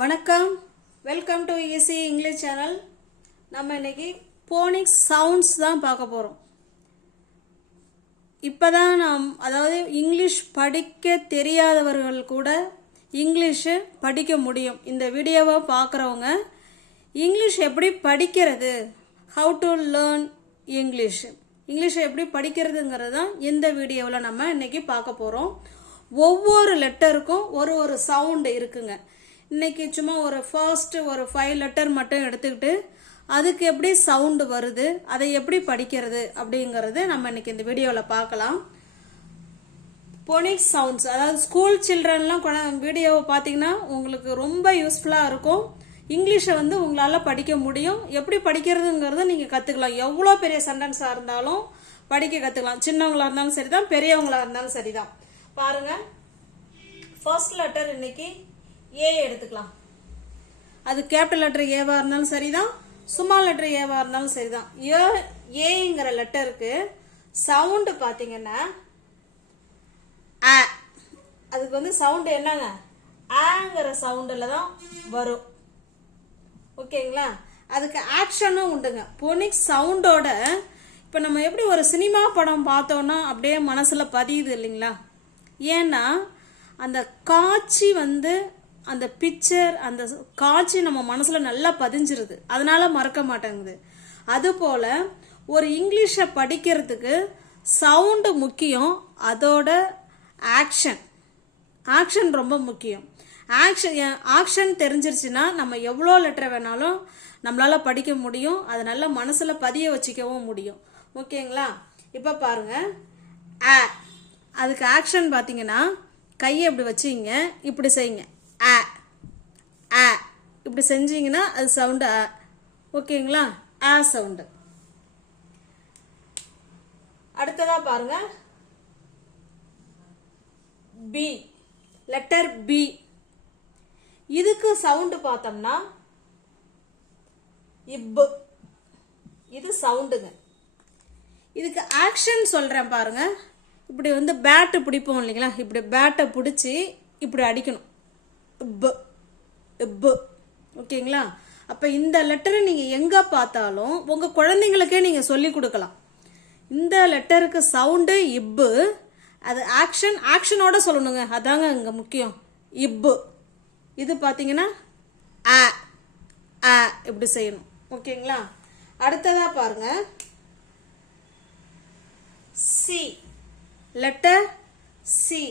வணக்கம், welcome to easy English channel. நம்ம இன்னைக்கு போனிக்ஸ் சவுண்ட்ஸ் தான் பார்க்க போகிறோம். இப்போ தான் அதாவது இங்கிலீஷ் படிக்க தெரியாதவர்கள் கூட இங்கிலீஷு படிக்க முடியும். இந்த வீடியோவை பார்க்குறவங்க இங்கிலீஷ் எப்படி படிக்கிறது, ஹவு டு லேர்ன் இங்கிலீஷை எப்படி படிக்கிறதுங்கிறது தான் இந்த வீடியோவில் நம்ம இன்னைக்கு பார்க்க போகிறோம். ஒவ்வொரு லெட்டருக்கும் ஒரு சவுண்டு இருக்குங்க. இன்னைக்கு சும்மா ஃபர்ஸ்ட் 5 லெட்டர் மட்டும் எடுத்துக்கிட்டு அதுக்கு எப்படி சவுண்டு வருது, அதை எப்படி படிக்கிறது அப்படிங்கிறது நம்ம இன்னைக்கு இந்த வீடியோவில் பார்க்கலாம். போனிக்ஸ் சவுண்ட்ஸ், அதாவது ஸ்கூல் சில்ட்ரன்லாம் வீடியோவை பார்த்தீங்கன்னா உங்களுக்கு ரொம்ப யூஸ்ஃபுல்லாக இருக்கும். இங்கிலீஷை உங்களால் படிக்க முடியும். எப்படி படிக்கிறதுங்கிறத நீங்கள் கற்றுக்கலாம். எவ்வளோ பெரிய சென்டென்ஸாக இருந்தாலும் படிக்க கற்றுக்கலாம். சின்னவங்களா இருந்தாலும் சரிதான், பெரியவங்களா இருந்தாலும் சரிதான். பாருங்க, ஃபர்ஸ்ட் லெட்டர் இன்னைக்கு ஏ எடுத்துக்கலாம். அது கேபிட்டல் லெட்டர் ஏவா இருந்தாலும் சரிதான், ஸ்மால் லெட்டர் ஏவா இருந்தாலும் சரிதான். ஏங்கிற லெட்டருக்கு சவுண்டு பார்த்தீங்கன்னா அதுக்கு சவுண்டு என்னங்க, ஆங்கிற சவுண்டில் தான் வரும். ஓகேங்களா? அதுக்கு ஆக்ஷனும் உண்டுங்க. போனிக்ஸ் சவுண்டோட இப்போ நம்ம எப்படி ஒரு சினிமா படம் பார்த்தோன்னா அப்படியே மனசில் பதியுது இல்லைங்களா? ஏன்னா அந்த காட்சி அந்த பிக்சர், அந்த காட்சி நம்ம மனசில் நல்லா பதிஞ்சிருது, அதனால மறக்க மாட்டேங்குது. அதுபோல் ஒரு இங்கிலீஷை படிக்கிறதுக்கு சவுண்டு முக்கியம், அதோட ஆக்ஷன் ரொம்ப முக்கியம். ஆக்ஷன் தெரிஞ்சிருச்சுன்னா நம்ம எவ்வளோ லெட்டர் வேணாலும் நம்மளால் படிக்க முடியும். அதை நல்லா மனசில் பதிய வச்சுக்கவும் முடியும். ஓகேங்களா? இப்போ பாருங்க, அதுக்கு ஆக்ஷன் பார்த்தீங்கன்னா கையை இப்படி வச்சுங்க, இப்படி செய்யுங்க, இப்படி செஞ்சீங்கன்னா அது சவுண்டு ஓகேங்களா? சவுண்டு. அடுத்ததா பாருங்க, பி, லெட்டர் பி. இதுக்கு சவுண்டு பார்த்தோம்னா இப்பு, இது சவுண்டுங்க. இதுக்கு ஆக்ஷன் சொல்றேன் பாருங்க. இப்படி பேட்டு பிடிப்போம் இல்லைங்களா? இப்படி பேட்டை பிடிச்சி இப்படி அடிக்கணும், இப்பு இப்பு. ஓகேங்களா? அப்போ இந்த லெட்டரை நீங்கள் எங்கே பார்த்தாலும் உங்கள் குழந்தைங்களுக்கே நீங்கள் சொல்லி கொடுக்கலாம். இந்த லெட்டருக்கு சவுண்டு இப்பு, அது ஆக்ஷனோட சொல்லணுங்க, அதாங்க இங்கே முக்கியம். இப்பு. இது பார்த்தீங்கன்னா இப்படி செய்யணும். ஓகேங்களா? அடுத்ததா பாருங்க, சி, லெட்டர் சி.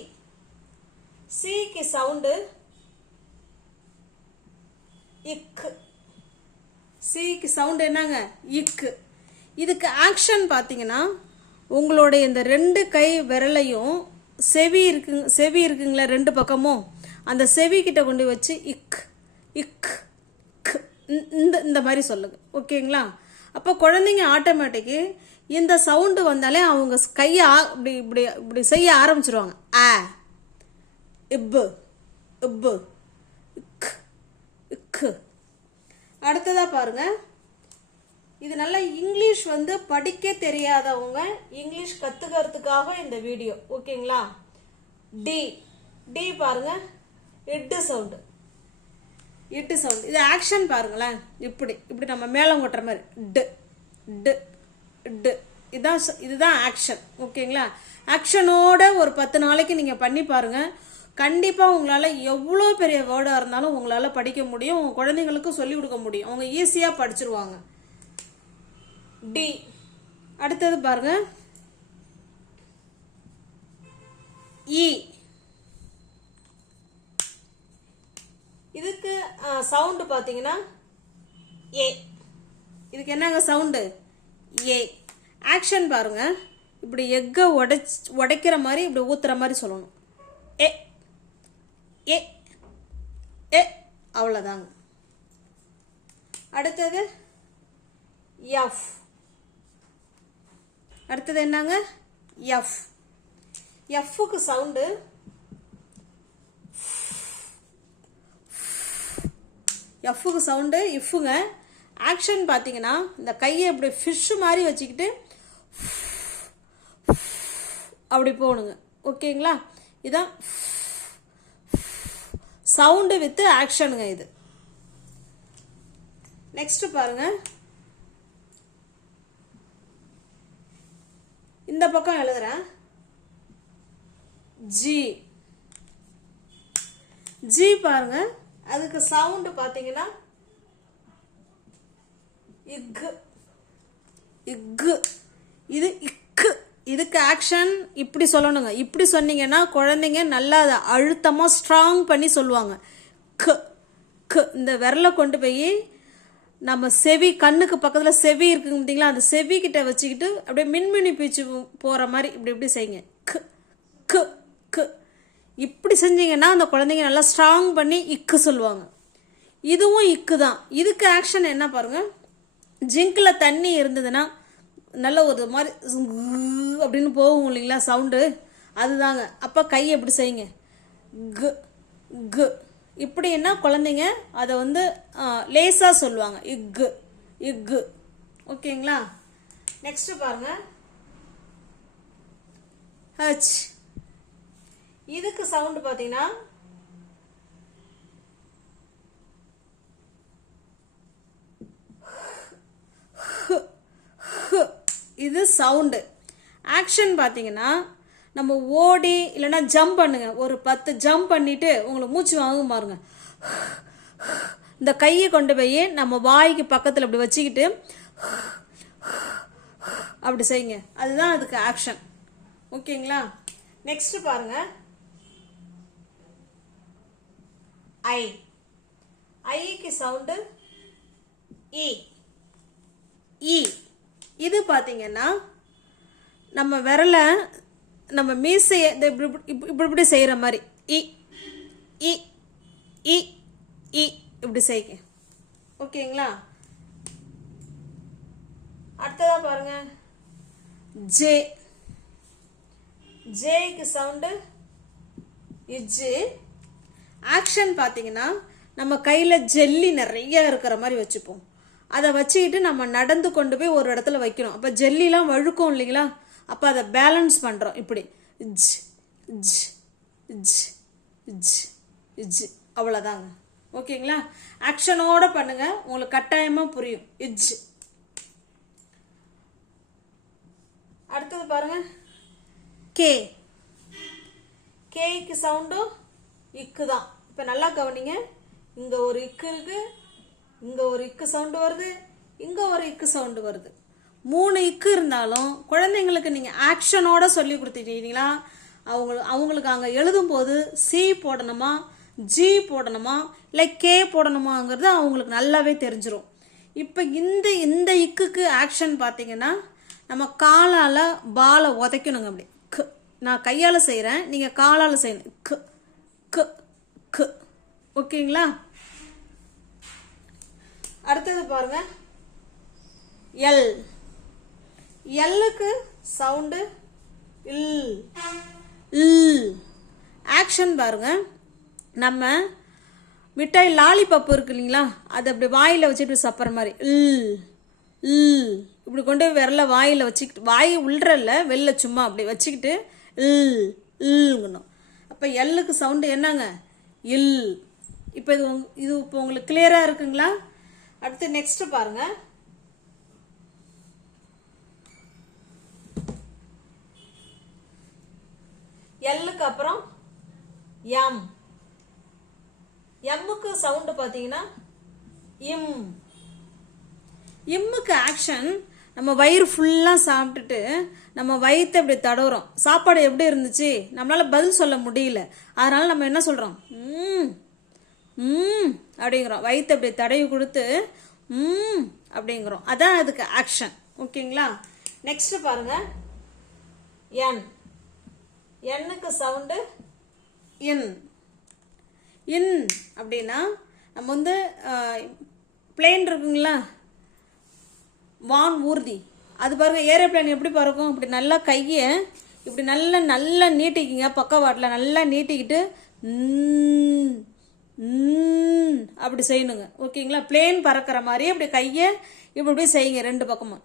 சிக்கு சவுண்டு இக்கு. சிக்கு சவுண்டு என்னங்க, இக்கு. இதுக்கு ஆக்ஷன் பார்த்தீங்கன்னா உங்களுடைய இந்த 2 கை விரலையும் செவி இருக்குங்களா 2 பக்கமும், அந்த செவி கிட்ட கொண்டு வச்சு இக் இக் இந்த மாதிரி சொல்லுங்க. ஓகேங்களா? அப்போ குழந்தைங்க ஆட்டோமேட்டிக்கு இந்த சவுண்டு வந்தாலே அவங்க கையை இப்படி இப்படி இப்படி செய்ய ஆரம்பிச்சிருவாங்க. இப்பு இப்பு இக் இக்கு. அடுத்ததா பாருங்க, இது நல்லா இங்கிலீஷ் படிக்க தெரியாதவங்க இங்கிலீஷ் கத்துக்கிறதுக்காக இந்த வீடியோ. ஓகேங்களா? டி, டி பாருங்க, இட்டு சவுண்டு, இட்டு சவுண்டு. இது ஆக்ஷன் பாருங்களேன், இப்படி இப்படி நம்ம மேளம் கொட்டுற மாதிரி டு டு டு. இதுதான் ஆக்ஷன். ஓகேங்களா? ஆக்ஷனோட ஒரு 10 நாளைக்கு நீங்க பண்ணி பாருங்க. கண்டிப்பா உங்களால எவ்வளோ பெரிய வேர்டா இருந்தாலும் உங்களால படிக்க முடியும். உங்க குழந்தைங்களுக்கும் சொல்லி கொடுக்க முடியும். அவங்க ஈஸியா படிச்சிருவாங்க. டி. அடுத்தது பாருங்க, இ. இதுக்கு சவுண்டு பார்த்தீங்கன்னா ஏ. இதுக்கு என்னங்க சவுண்டு, ஏ. ஆக்ஷன் பாருங்க, இப்படி எக்கை உடைக்கிற மாதிரி இப்படி ஊத்துற மாதிரி சொல்லணும். ஏ ஏ ஏ, அவ்வளோதாங்க. அடுத்தது எஃப். அடுத்தது என்னங்க, எஃப். எஃப்க்கு சவுண்டு எஃப்க்கு சவுண்டு இஃப்புங்க. ஆக்ஷன் பார்த்தீங்கன்னா இந்த கையை இப்படி ஃபிஷ் மாதிரி வச்சுக்கிட்டு அப்படி போகணுங்க. ஓகேங்களா? இதான் சவுண்டு வித் ஆக்ஷனுங்க இது. நெக்ஸ்ட் பாருங்க, இந்த பக்கம் எழுதுறேன். ஜி. ஜி பாருங்க, அதுக்கு சவுண்டு பார்த்தீங்கன்னா இக்கு. இக்கு. இது இக்கு. இதுக்கு ஆக்ஷன் இப்படி சொல்லணுங்க. இப்படி சொன்னீங்கன்னா குழந்தைங்க நல்லா அதை அழுத்தமாக ஸ்ட்ராங் பண்ணி சொல்லுவாங்க. க க. இந்த விரலை கொண்டு போய் நம்ம செவி, கண்ணுக்கு பக்கத்தில் செவி இருக்குங்க பார்த்தீங்களா, அந்த செவி கிட்ட வச்சுக்கிட்டு அப்படியே மின்மினி பீச்சு போகிற மாதிரி இப்படி இப்படி செய்யுங்க. க க க. இப்படி செஞ்சீங்கன்னா அந்த குழந்தைங்க நல்லா ஸ்ட்ராங் பண்ணி இக்கு சொல்லுவாங்க. இதுவும் இக்கு தான். இதுக்கு ஆக்ஷன் என்ன பாருங்கள், ஜிங்கில் தண்ணி இருந்ததுன்னா நல்ல ஒரு மாதிரி அப்படின்னு போகும் இல்லைங்களா சவுண்டு, அதுதாங்க. அப்போ கை எப்படி செய்யுங்க, கு கு. இப்படின்னா குழந்தைங்க அதை வந்து லேசாக சொல்லுவாங்க, இக்கு இக்கு. ஓகேங்களா. நெக்ஸ்ட் பாருங்க, ஹச். இதுக்கு சவுண்டு பார்த்தீங்கன்னா இது சவுண்டு. ஆக்ஷன் பார்த்தீங்கன்னா நம்ம ஓடி இல்லைன்னா ஜம்ப் பண்ணுங்க. ஒரு 10 ஜம்ப் பண்ணிட்டு உங்களுக்கு மூச்சு வாங்க பாருங்க. இந்த கையை கொண்டு போய் நம்ம வாய்க்கு பக்கத்தில் அப்படி வச்சுக்கிட்டு அப்படி செய்யுங்க. அதுதான் அதுக்கு ஆக்ஷன். ஓகேங்களா. நெக்ஸ்ட் பாருங்க, ஐ. ஐக்கு சவுண்டு இ. இ. இது பார்த்தீங்கன்னா நம்ம விரலை நம்ம மீசையை இப்படி செய்கிற மாதிரி இ இ இ இ இப்படி செய்யுங்க. ஓகேங்களா. அடுத்ததா பாருங்க, ஜே. ஜேக்கு சவுண்டு இஜ்ஜு. ஆக்ஷன் பார்த்தீங்கன்னா நம்ம கையில் ஜெல்லி நிறைய இருக்கிற மாதிரி வச்சுப்போம். அதை வச்சுக்கிட்டு நம்ம நடந்து கொண்டு போய் ஒரு இடத்துல வைக்கணும். அப்போ ஜெல்லிலாம் வழுக்கும் இல்லைங்களா, அப்போ அதை பேலன்ஸ் பண்ணுறோம் இப்படி. ஜ் ஜ் ஜ் ஜ் ஜ். அவ்வளோதாங்க. ஓகேங்களா. ஆக்ஷனோட பண்ணுங்க, உங்களுக்கு கட்டாயமாக புரியும். இஜ். அடுத்தது பாருங்க, கே. கேக்கு சவுண்டும் இக்கு தான். இப்போ நல்லா கவனிங்க, இங்கே ஒரு இக்கு இருக்கு, இங்கே ஒரு இக்கு சவுண்டு வருது, இங்கே ஒரு இக்கு சவுண்டு வருது. 3 இக்கு இருந்தாலும் குழந்தைங்களுக்கு நீங்கள் ஆக்ஷனோட சொல்லி கொடுத்துட்டீங்களா, அவங்களுக்கு அங்கே எழுதும்போது சி போடணுமா, ஜி போடணுமா, இல்லை கே போடணுமாங்கிறது அவங்களுக்கு நல்லாவே தெரிஞ்சிடும். இப்போ இந்த இக்குக்கு ஆக்ஷன் பார்த்தீங்கன்னா நம்ம காலால் பாலை உதைக்கணுங்க. அப்படி கு. நான் கையால் செய்கிறேன், நீங்கள் காலால் செய்யணும். கு கு கு. ஓகேங்களா. அடுத்தது பாருங்க, எல். எல்லுக்கு சவுண்டு இல். இல். ஆக்ஷன் பாருங்க, நம்ம மிட்டாய் லாலிபப்பு இருக்கு இல்லைங்களா, அதை அப்படி வாயில் வச்சுட்டு சாப்பிட்ற மாதிரி இல் இல். இப்படி கொண்டு போய் விரல வாயில் வச்சுக்கிட்டு, வாய் உள்ளல வெளில சும்மா அப்படி வச்சுக்கிட்டு இல் இல்ங்கணும். அப்போ எல்லுக்கு சவுண்டு என்னங்க, இல். இப்போ இது இப்போ உங்களுக்கு கிளியராக இருக்குங்களா. அடுத்து நெக்ஸ்ட் பாருங்க, எல்லுக்கு அப்புறம் எம். எம்முக்கு சவுண்டு பார்த்தீங்கன்னா இம். இம்முக்கு ஆக்ஷன் நம்ம வயிறு ஃபுல்லாக சாப்பிட்டுட்டு நம்ம வயிற்று அப்படி தடவுறோம். சாப்பாடு எப்படி இருந்துச்சு நம்மளால் பதில் சொல்ல முடியல, அதனால நம்ம என்ன சொல்கிறோம், அப்படிங்கிறோம். வயிற்று அப்படி தடவி கொடுத்து அப்படிங்கிறோம். அதான் அதுக்கு ஆக்ஷன். ஓகேங்களா. நெக்ஸ்ட் பாருங்க, என். எண்ணுக்கு சவுண்டு இன். இன் அப்படின்னா நம்ம வந்து பிளேன் இருக்குங்களா, வான் ஊர்தி, அது பாருங்க ஏரோப்ளேன் எப்படி பறக்கும், இப்படி நல்லா கையை இப்படி நல்லா நீட்டிக்கிங்க, பக்கவாட்டில் நல்லா நீட்டிக்கிட்டு அப்படி செய்யணுங்க. ஓகேங்களா. பிளேன் பறக்கிற மாதிரி அப்படி கையை இப்படி செய்யுங்க 2 பக்கமும்.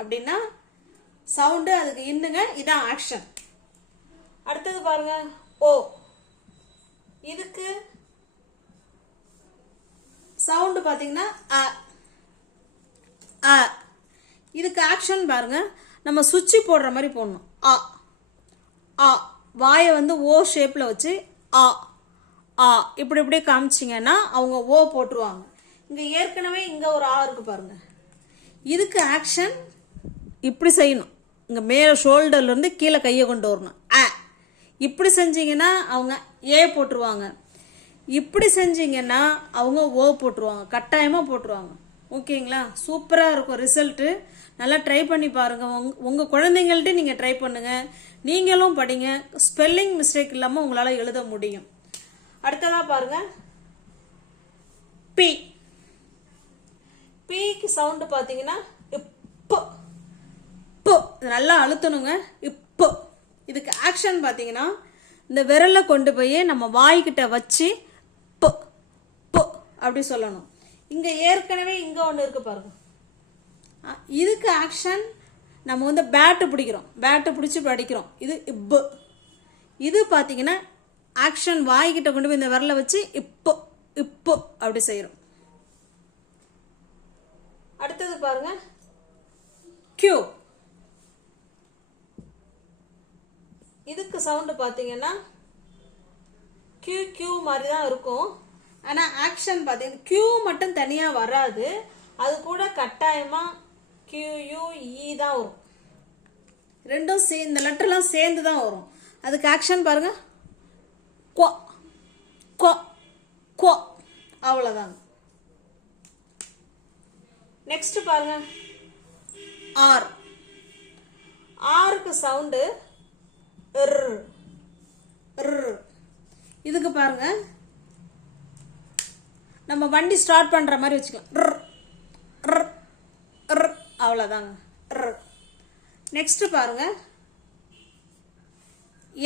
அப்படின்னா சவுண்டு அதுக்கு இன்னுங்க. இதான் ஆக்ஷன். அடுத்தது பாருங்க, ஓ. இதுக்கு சவுண்டு பார்த்தீங்கன்னா அ அ. இதுக்கு ஆக்ஷன் பாருங்க, நம்ம சுவிட்சு போடுற மாதிரி போடணும். ஆ ஆ, வாயை வந்து ஓ ஷேப்பில் வச்சு ஆ ஆ இப்படி இப்படி காமிச்சிங்கன்னா அவங்க ஓ போட்டுருவாங்க. இங்கே ஏற்கனவே இங்கே ஒரு ஆ இருக்கு பாருங்க. இதுக்கு ஆக்ஷன் இப்படி செய்யணும். இங்கே மேலே ஷோல்டர்லேருந்து கீழே கையை கொண்டு வரணும். ஆ இப்படி செஞ்சீங்கன்னா அவங்க ஏ போட்டுருவாங்க. இப்படி செஞ்சீங்கன்னா அவங்க ஓ போட்டுருவாங்க, கட்டாயமாக போட்டுருவாங்க. ஓகேங்களா? சூப்பராக இருக்கும் ரிசல்ட்டு. நல்லா ட்ரை பண்ணி பாருங்கள். உங்கள் குழந்தைங்கள்ட்ட நீங்கள் ட்ரை பண்ணுங்கள். நீங்களும் படிங்க. ஸ்பெல்லிங் மிஸ்டேக் இல்லாமல் உங்களால் எழுத முடியும். அடுத்ததாக பாருங்கள், பி. பிக்கு சவுண்டு பார்த்தீங்கன்னா இப்போ இப்போ நல்லா அழுத்தணுங்க. இப்போ இதுக்கு ஆக்ஷன் பார்த்தீங்கன்னா இந்த விரலை கொண்டு போய் நம்ம வாய்கிட்ட வச்சு இப்போ இப்போ அப்படி சொல்லணும். இங்கே ஏற்கனவே இங்கே ஒன்று இருக்கு பாருங்க. இதுக்கு ஆக்ஷன் நம்ம வந்து பேட்டு பிடிக்கிறோம், பேட்டு பிடிச்சி படிக்கிறோம். இது இப்போ. இது பார்த்தீங்கன்னா ஆக்ஷன் வாய்கிட்ட கொண்டு போய் இந்த விரலை வச்சு இப்போ இப்போ அப்படி செய்கிறோம். அடுத்தது பாருங்க, கியூ. இதுக்கு சவுண்டு பார்த்தீங்கன்னா கியூ கியூ மாதிரி தான் இருக்கும். ஆனால் ஆக்ஷன் பார்த்தீங்கன்னா கியூ மட்டும் தனியாக வராது, அது கூட கட்டாயமாக கியூ இ தான் வரும். ரெண்டும் இந்த லெட்டர்லாம் சேர்ந்து தான் வரும். அதுக்கு ஆக்ஷன் பாருங்க, கொ கொ கொ, அவ்வளோதாங்க. நெக்ஸ்ட் பாருங்க, ஆர். ஆருக்கு சவுண்டு இதுக்கு பாருங்க, நம்ம வண்டி ஸ்டார்ட் பண்ற மாதிரி வச்சுக்கலாம். அவ்வளோதாங்க. நெக்ஸ்ட் பாருங்க,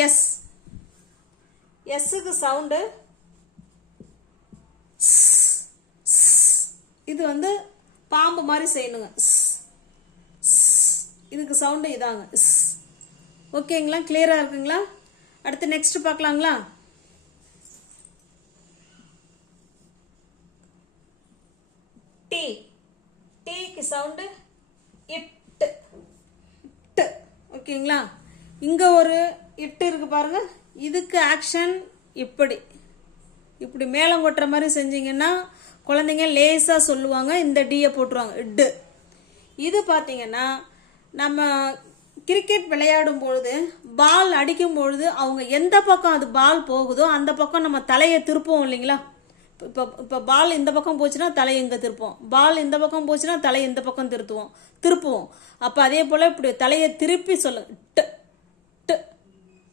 எஸ். எஸ்ஸுக்கு சவுண்டு இது வந்து பாம்பு மாதிரி செய்யணுங்க. இதுக்கு சவுண்டு இதாங்க. ஓகேங்களா? கிளியரா இருக்குங்களா? அடுத்து நெக்ஸ்ட் பார்க்கலாங்களா? டி. டீக்கு சவுண்டு இட்டு இட்டு. ஓகேங்களா? இங்க ஒரு இட்டு இருக்கு பாருங்க. இதுக்கு ஆக்ஷன் இப்படி இப்படி மேலம் கொட்டுற மாதிரி செஞ்சீங்கன்னா குழந்தைங்க லேசா சொல்லுவாங்க, இந்த டீயை போட்டுருவாங்க, இட்டு. இது பார்த்தீங்கன்னா நம்ம கிரிக்கெட் விளையாடும் பொழுது பால் அடிக்கும் பொழுது அவங்க எந்த பக்கம் அது பால் போகுதோ அந்த பக்கம் நம்ம தலையை திருப்போம் இல்லைங்களா? இப்போ பால் இந்த பக்கம் போச்சுன்னா தலையை இங்கே திருப்போம், பால் இந்த பக்கம் போச்சுன்னா தலையை இந்த பக்கம் திருப்புவோம். அப்போ அதே போல் இப்படி தலையை திருப்பி சொல்லுங்க, டு டு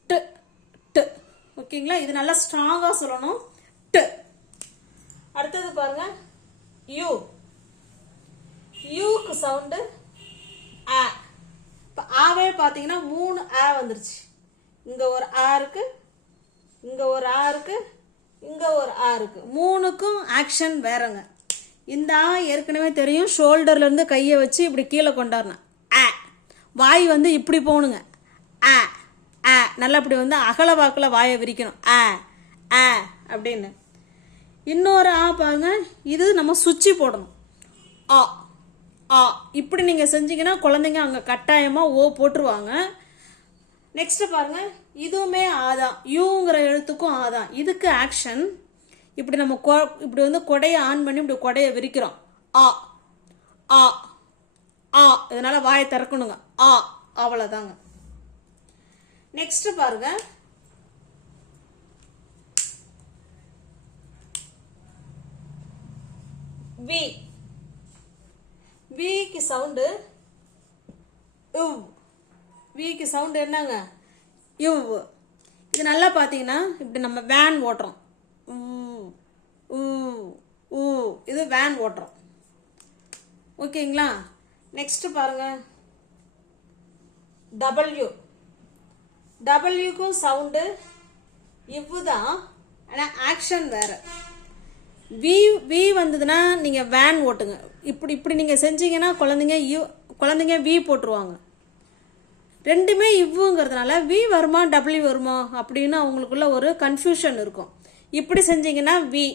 டு டு. ஓகேங்களா? இது நல்லா ஸ்ட்ராங்காக சொல்லணும், டு. அடுத்தது பாருங்க, யூ. யூக்கு சவுண்டு ஆ. இப்போ ஆவே பார்த்தீங்கன்னா 3 ஆ வந்துருச்சு. இங்கே ஒரு ஆ இருக்கு, இங்கே ஒரு ஆ இருக்கு, இங்கே ஒரு ஆ இருக்கு. 3க்கும் ஆக்ஷன் வேறங்க. இந்த ஆ ஏற்கனவே தெரியும், ஷோல்டர்லேருந்து கையை வச்சு இப்படி கீழே கொண்டாடணும். ஆ. வாய் வந்து இப்படி போகணுங்க. ஆ ஆ. நல்லா இப்படி வந்து அகல வாக்கில் வாயை விரிக்கணும். ஆ ஆ அப்படின்னு. இன்னொரு ஆ பாருங்க, இது நம்ம சுவிட்சு போடணும். ஆ ஆ. இப்படி நீங்கள் செஞ்சீங்கன்னா குழந்தைங்க அங்கே கட்டாயமாக ஓ போட்டுருவாங்க. நெக்ஸ்ட் பாருங்க, இதுவுமே ஆதான், யூங்கிற எழுத்துக்கும் ஆதான். இதுக்கு ஆக்ஷன் இப்படி நம்ம இப்படி வந்து கொடையை ஆன் பண்ணி இப்படி கொடையை விரிக்கிறோம். ஆ ஆ ஆ. இதனால வாயை திறக்கணுங்க. ஆ, அவ்வளோதாங்க. நெக்ஸ்ட் பாருங்க, வி. விக்கு சவுண்டு யூ. விக்கு சவுண்டு என்னங்க? யூ. இது நல்லா பார்த்தீங்கன்னா இப்படி நம்ம வேன் ஓட்டுறோம். இது வேன் ஓட்டுறோம். ஓகேங்களா? நெக்ஸ்ட் பாருங்க, டபிள்யூ. டபிள்யூக்கும் சவுண்டு இவ்வுதான், ஆனால் ஆக்ஷன் வேற. வி வந்ததுன்னா நீங்கள் வேன் ஓட்டுங்க. இப்படி நீங்கள் செஞ்சீங்கன்னா குழந்தைங்க வி போட்டுருவாங்க. ரெண்டுமே இவ்வுங்கிறதுனால வி வருமா டபிள்யூ வருமா அப்படின்னு அவங்களுக்குள்ள ஒரு கன்ஃபியூஷன் இருக்கும். இப்படி செஞ்சீங்கன்னா வி.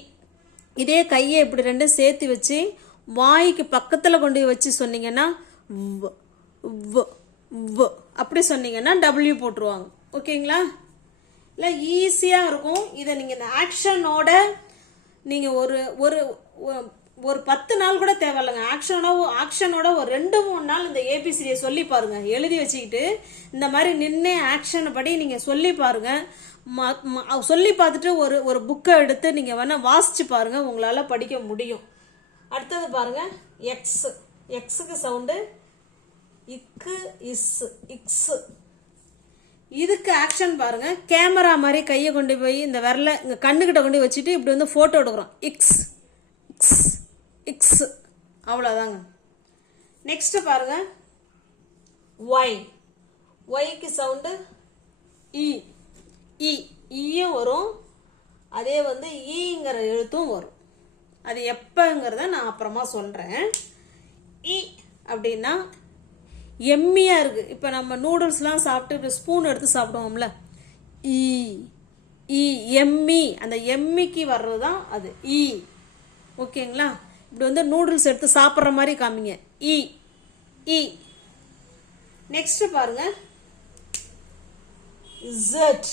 இதே கையை இப்படி ரெண்டும் சேர்த்து வச்சு வாய்க்கு பக்கத்தில் கொண்டு வச்சு சொன்னீங்கன்னா வ் வ் வ் அப்படி சொன்னீங்கன்னா டபிள்யூ போட்டுருவாங்க. ஓகேங்களா? இல்லை ஈஸியாக இருக்கும். இதை நீங்கள் ஆக்ஷனோட நீங்கள் ஒரு ஒரு ஒரு 10 நாள் கூட தேவையில்லைங்க. ஆக்ஷனோட ஒரு 2-3 நாள் இந்த ஏபிசிடியை சொல்லி பாருங்க. எழுதி வச்சுக்கிட்டு இந்த மாதிரி நின்று ஆக்ஷன் படி நீங்கள் சொல்லி பாருங்க. சொல்லி பார்த்துட்டு ஒரு புக்கை எடுத்து நீங்கள் வேணால் வாசிச்சு பாருங்க, உங்களால் படிக்க முடியும். அடுத்தது பாருங்க, எக்ஸ். எக்ஸுக்கு சவுண்டு இக்கு இஸ் இக்ஸ். இதுக்கு ஆக்ஷன் பாருங்க. கேமரா மாதிரி கையை கொண்டு போய் இந்த விரலை இங்கே கண்ணுக்கிட்ட கொண்டு வச்சுட்டு இப்படி வந்து ஃபோட்டோ எடுக்கிறோம். இக்ஸ் இக்ஸ் இக்ஸ். அவ்வளோதாங்க. நெக்ஸ்ட் பாருங்க, ஒய். ஒய்க்கு சவுண்டு இ. இ ஈயும் வரும், அதே வந்து ஈங்கிற எழுத்தும் வரும். அது எப்பங்கிறத நான் அப்புறமா சொல்கிறேன். இ அப்படின்னா எம்மியாக இருக்குது. இப்போ நம்ம நூடுல்ஸ்லாம் சாப்பிட்டு இப்படி ஸ்பூன் எடுத்து சாப்பிடுவோம்ல, ஈ ஈ எம்மி. அந்த எம்மிக்கு வர்றது தான் அது ஈ. ஓகேங்களா? இப்படி வந்து நூடுல்ஸ் எடுத்து சாப்பிட்ற மாதிரி காமிங்க. இ இ. நெக்ஸ்ட் பாருங்க, இசட்.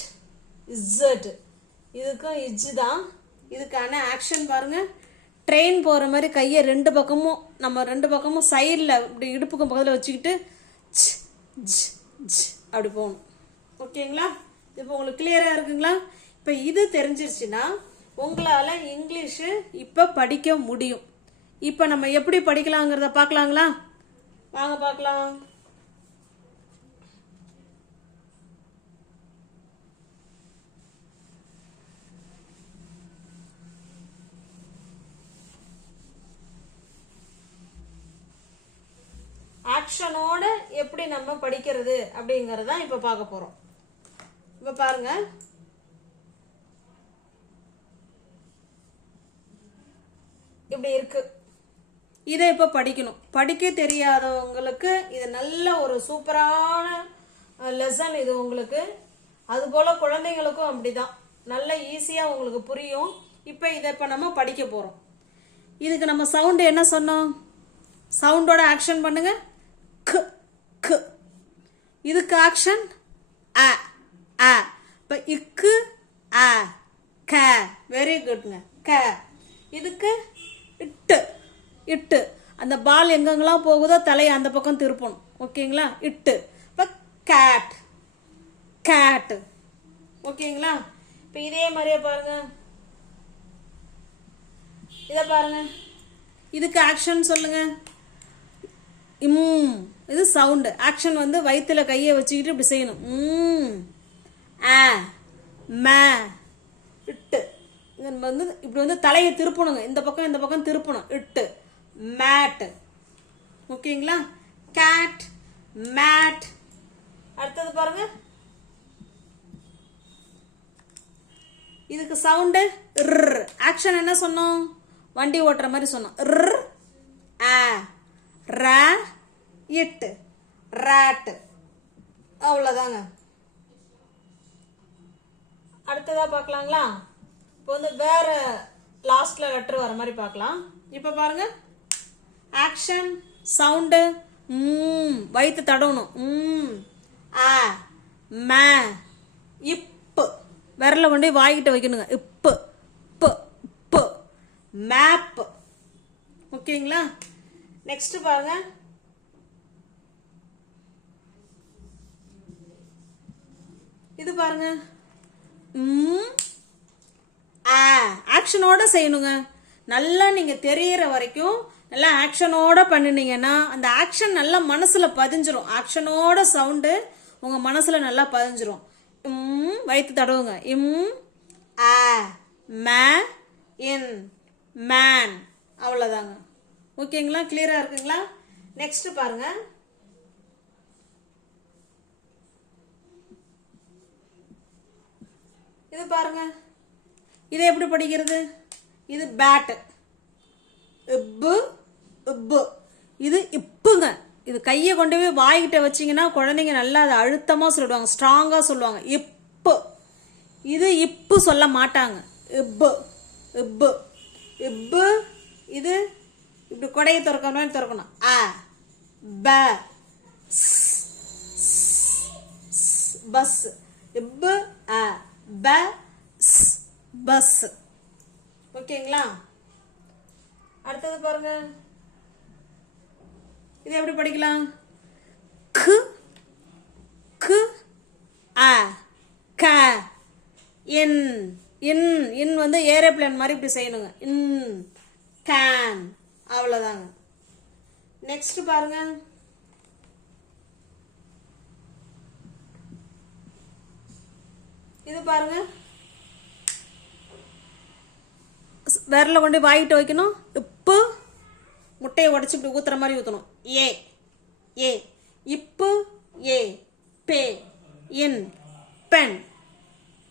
இசட் இதுக்கும் இஜ் தான். இதுக்கான ஆக்ஷன் பாருங்க. ட்ரெயின் போகிற மாதிரி கையை நம்ம ரெண்டு பக்கமும் சைடில் இப்படி இடுப்புக்கு பக்கத்தில் வச்சுக்கிட்டு அப்படி போகணும். ஓகேங்களா? இப்போ உங்களுக்கு கிளியராக இருக்குங்களா? இப்போ இது தெரிஞ்சிருச்சுன்னா உங்களால் இங்கிலீஷு இப்போ படிக்க முடியும். இப்போ நம்ம எப்படி படிக்கலாங்கிறத பார்க்கலாங்களா? வாங்க பார்க்கலாம். ஆக்ஷனோட எப்படி நம்ம படிக்கிறது அப்படிங்கறத இப்ப பார்க்க போறோம். இப்ப பாருங்க, இப்படி இருக்கு. இதை இப்ப படிக்கணும். படிக்க தெரியாதவங்களுக்கு இது நல்ல ஒரு சூப்பரான லெசன் இது உங்களுக்கு. அது போல குழந்தைங்களுக்கும் அப்படிதான், நல்ல ஈஸியா உங்களுக்கு புரியும். இப்ப இதை இப்ப நம்ம படிக்க போறோம். இதுக்கு நம்ம சவுண்ட் என்ன சொன்னோம்? சவுண்டோட ஆக்ஷன் பண்ணுங்க. க் க். இதுக்கு ஆக்ஷன் அ அ. இப்போ இக்கு அ க. வெரி குட்ங்க, க. இதுக்கு இட்டு இட்டு. அந்த பால் எங்கெங்கெல்லாம் போகுதோ தலையை அந்த பக்கம் திருப்பணும். ஓகேங்களா? இட்டு. இப்போ கேட் கேட். ஓகேங்களா? இப்போ இதே மாதிரியே பாருங்க, இதை பாருங்க. இதுக்கு ஆக்ஷன் சொல்லுங்க. இது சவுண்டு. ஆக்ஷன் வந்து வயிற்றுல கையை வச்சுக்கிட்டு இப்படி செய்யணும். ஆ மே இட்டு. வந்து இப்படி வந்து தலையை திருப்பணுங்க. இந்த பக்கம் திருப்பணும். இட்டு மேட். ஓகேங்களா? Cat mat. அடுத்தது பாருங்க, இதுக்கு சவுண்டு ஆக்ஷன் என்ன சொன்னோம்? வண்டி ஓட்டுற மாதிரி சொன்னோம். ரா இட்டு ராட். அவ்வளோதாங்க. அடுத்ததா பார்க்கலாங்களா? இப்போ வந்து வேற லாஸ்ட்ல லெட்டர் வர மாதிரி பார்க்கலாம். இப்போ பாருங்க, ஆக்ஷன் சவுண்டு வயிற்று தடவணும். ஆ மே இப்பு. விரல கொண்டு வாய்கிட்ட வைக்கணுங்க. இப்பு இப்பு இப்பு. மேப். ஓகேங்களா? நெக்ஸ்ட் பாருங்க, இது பாருங்க. ஆக்ஷனோட செய்யணுங்க. நல்லா நீங்க தெரியற வரைக்கும் நல்லா ஆக்ஷனோட பண்ணினீங்கன்னா அந்த ஆக்ஷன் நல்லா மனசுல பதிஞ்சிரும். ஆக்ஷனோட சவுண்டு உங்க மனசுல நல்லா பதிஞ்சிரும். வயிற்று தடவுங்க. ஆ மே இன் மேன். அவ்வளோதாங்க. ஓகேங்களா? கிளியரா இருக்குங்களா? நெக்ஸ்ட் பாருங்க, இது பாருங்க. இதை எப்படி படிக்கிறது? இது பேட். இப்பு இப்பு. இது இப்புங்க. இது கையை கொண்டு போய் வாய்கிட்ட வச்சிங்கன்னா குழந்தைங்க நல்லா அதை அழுத்தமாக சொல்லிடுவாங்க, ஸ்ட்ராங்காக சொல்லுவாங்க. இப்பு. இது இப்பு சொல்ல மாட்டாங்க. இப்பு இப்பு இப்பு இது இப்படி கொடையை திறக்கணும் திறக்கணும் அ ப பஸ் இப்பு அ ப பஸ். ஓகேங்களா? அடுத்தது பாருங்க, இது எப்படி படிக்கலாம்? கு கு அ க இன் இன் இன் வந்து ஏரோப்ளேன் மாதிரி இப்படி செய்யணுங்க. இன் கேன். அவ்வளோதாங்க. நெக்ஸ்ட் பாருங்க, இது பாருங்க, விரல கொண்டு வாங்கிட்டு வைக்கணும். இப்பு முட்டையை உடச்சி இப்படி ஊத்துற மாதிரி ஊற்றணும். ஏ ஏ இப்பு ஏ பே இன் பென்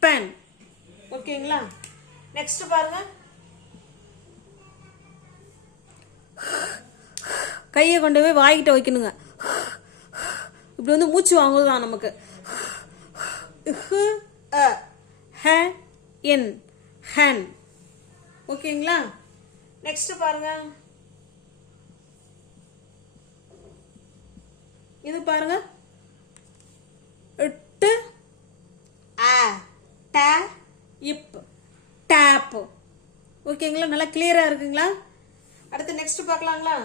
பென். ஓகேங்களா? நெக்ஸ்ட் பாருங்க, கையை கொண்டு போய் வாங்கிட்டு வைக்கணுங்க. இப்படி வந்து மூச்சு வாங்குதான் நமக்கு. ஹ இன் ஹன். ஓகேங்களா? நெக்ஸ்ட் பாருங்க, இது பாருங்க, இட்டு அ ட இப் டேப். ஓகேங்களா? நல்லா கிளியரா இருக்குங்களா? அடுத்து நெக்ஸ்ட் பார்க்கலாங்களா?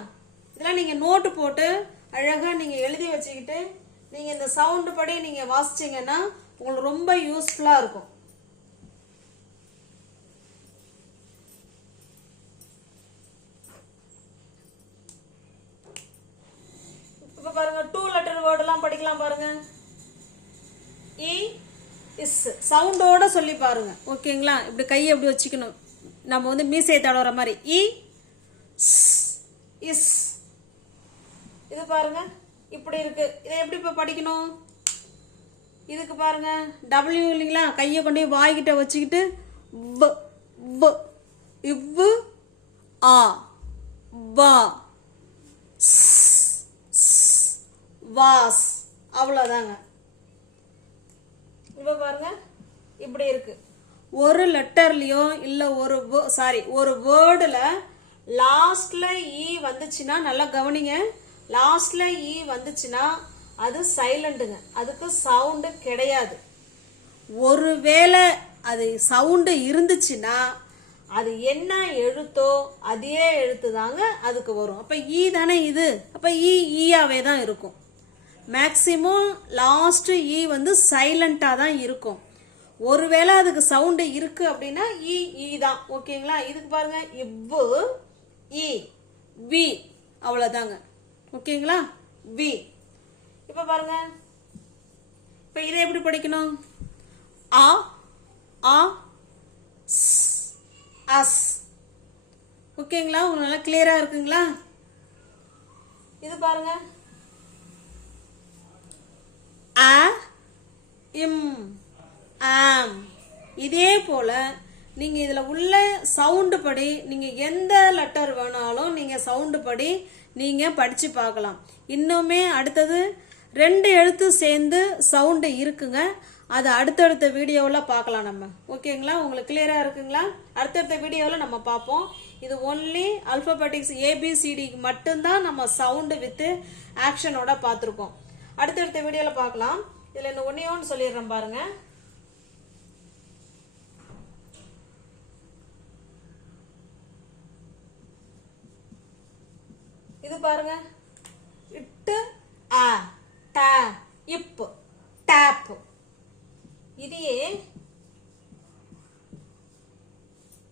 இதெல்லாம் நீங்க நோட்டு போட்டு அழகா நீங்க எழுதி வச்சுக்கிட்டு நீங்க இந்த சவுண்ட் படி நீங்க வாசிச்சீங்கன்னா உங்களுக்கு ரொம்ப யூஸ்ஃபுல்லா இருக்கும். இப்ப பாருங்க, 2 லெட்டர் வேர்ட் எல்லாம் படிக்கலாம் பாருங்க. இ இஸ் சவுண்டோட சொல்லி பாருங்க. ஓகேங்களா? இப்படி கையை எப்படி வச்சுக்கணும், நம்ம வந்து மீசையை தடவுற மாதிரி. இ இஸ். இது பாருங்க இப்படி இருக்கு. இதை எப்படி இப்ப படிக்கணும்? இதுக்கு பாருங்க டபிள்யூ இல்லைங்களா? கையை கொண்டு போய் வாய்கிட்ட வச்சுக்கிட்டு இவ்வு ஆ வா வாஸ். அவ்வளோதாங்க. இப்ப பாருங்க இப்படி இருக்கு. ஒரு லெட்டர்லயோ இல்ல ஒரு வேர்டுல லாஸ்ட்ல ஈ வந்துச்சுன்னா நல்லா கவனிங்க. லாஸ்ட்ல ஈ வந்துச்சுன்னா அது சைலண்ட்டுங்க. அதுக்கு சவுண்டு கிடையாது. ஒருவேளை அது சவுண்டு இருந்துச்சுன்னா அது என்ன எழுத்தோ அதே எழுத்து தாங்க அதுக்கு வரும். அப்ப ஈ தானே இது. அப்ப ஈயாவே தான் இருக்கும். மேக்சிமம் லாஸ்ட் ஈ வந்து சைலண்டா தான் இருக்கும். ஒருவேளை அதுக்கு சவுண்டு இருக்கு அப்படின்னா ஈ தான். ஓகேங்களா? இதுக்கு பாருங்க இவ்வு ஈ வி. அவ்வளவுதாங்க. ஓகேங்களா? வி. இப்ப பாருங்க, இப்ப இதை எப்படி படிக்கணும்? ஆ ஆ அஸ். ஓகேங்களா? உங்களுக்கு நல்லா கிளியரா இருக்குங்களா? இது பாருங்க, அ இம் ஆம். இதே போல நீங்க இதுல உள்ள சவுண்டு படி நீங்க எந்த லெட்டர் வேணாலும் நீங்க சவுண்டு படி நீங்க படிச்சு பார்க்கலாம். இன்னுமே அடுத்தது 2 எழுத்து சேர்ந்து சவுண்டு இருக்குங்க. அது அடுத்தடுத்த வீடியோவில் பார்க்கலாம் நம்ம. ஓகேங்களா? உங்களுக்கு கிளியரா இருக்குங்களா? அடுத்தடுத்த வீடியோவில் நம்ம பார்ப்போம். இது ஒன்லி அல்பபெட்டிக்ஸ் ஏபிசிடிக்கு மட்டும்தான் நம்ம சவுண்டு வித் ஆக்ஷனோட பார்த்துருக்கோம். அடுத்தடுத்த வீடியோவில் பார்க்கலாம். இதில் இன்னும் ஒன்று சொல்லிடுறேன் பாருங்க. இது பாருங்க, இட்டு ஆ ட இப் டேப். இதையே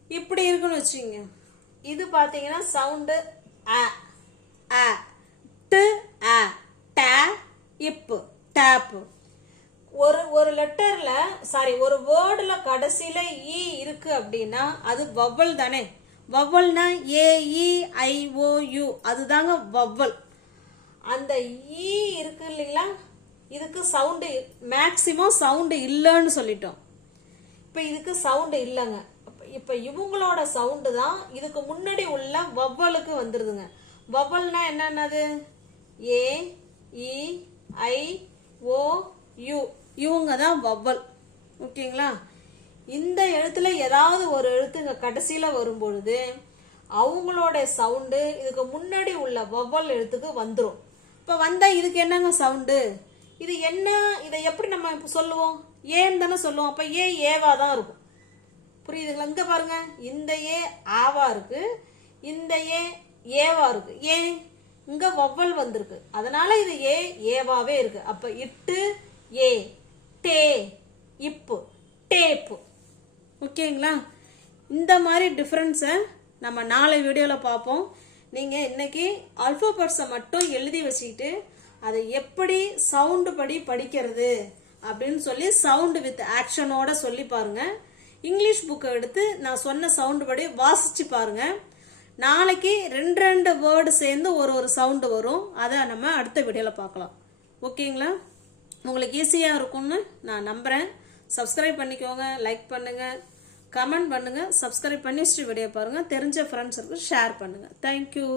இப்படி இருக்குன்னு வச்சுங்க. இது பாத்தீங்கன்னா sound a a to a ட இப் டேப். ஒரு லெட்டர்ல ஒரு வேர்டுல கடைசியில ஈ இருக்கு அப்படின்னா அது வவ்வல் தானே. வவ்வல்னா AEIOU அதுதாங்க வவ்வல். அந்த ஈ இருக்கு இல்லைங்களா, இதுக்கு சவுண்டு மேக்சிமம் சவுண்டு இல்லைன்னு சொல்லிட்டோம். இப்ப இதுக்கு சவுண்டு இல்லைங்க. இப்ப இவங்களோட சவுண்டு தான் இதுக்கு முன்னாடி உள்ள வவ்வலுக்கு வந்துருதுங்க. வவ்வல்னா என்னன்னது? AEIOU இவங்க தான் வவ்வல். ஓகேங்களா? இந்த எழுத்துல ஏதாவது ஒரு எழுத்து இங்க கடைசியில வரும் பொழுது அவங்களோட சவுண்டு இதுக்கு முன்னாடி உள்ள வவ்வல் எழுத்துக்கு வந்துடும். இப்போ வந்தா இதுக்கு என்னங்க சவுண்டு? இது என்ன? இதை எப்படி நம்ம இப்போ சொல்லுவோம்? ஏன்னு தானே சொல்லுவோம். அப்போ ஏவா தான் இருக்கும். புரியுதுங்களா? இங்க பாருங்க, இந்த ஆவா இருக்கு, இந்த ஏவா இருக்கு. ஏன்? இங்க வவ்வல் வந்திருக்கு, அதனால இது ஏவாவே இருக்கு. அப்ப இட்டு ஏ, டே, இப்பு, டேப்பு. ஓகேங்களா? இந்த மாதிரி டிஃப்ரென்ஸை நம்ம நாளை வீடியோவில் பார்ப்போம். நீங்கள் இன்னைக்கு ஆல்ஃபாபெட்ஸை மட்டும் எழுதி வச்சுக்கிட்டு அதை எப்படி சவுண்டு படி படிக்கிறது அப்படின்னு சொல்லி சவுண்டு வித் ஆக்ஷனோட சொல்லி பாருங்க. இங்கிலீஷ் புக்கை எடுத்து நான் சொன்ன சவுண்டு படி வாசிச்சு பாருங்க. நாளைக்கு 2 வேர்டு சேர்ந்து ஒரு சவுண்டு வரும். அதை நம்ம அடுத்த வீடியோவில் பார்க்கலாம். ஓகேங்களா? உங்களுக்கு ஈஸியாக இருக்கும்னு நான் நம்புகிறேன். சப்ஸ்கிரைப் பண்ணிக்கோங்க, லைக் பண்ணுங்கள், கமெண்ட் பண்ணுங்கள். சப்ஸ்கிரைப் பண்ணி வீடியோ பாருங்கள். தெரிஞ்ச ஃப்ரெண்ட்ஸுக்கு ஷேர் பண்ணுங்கள். தேங்க்யூ.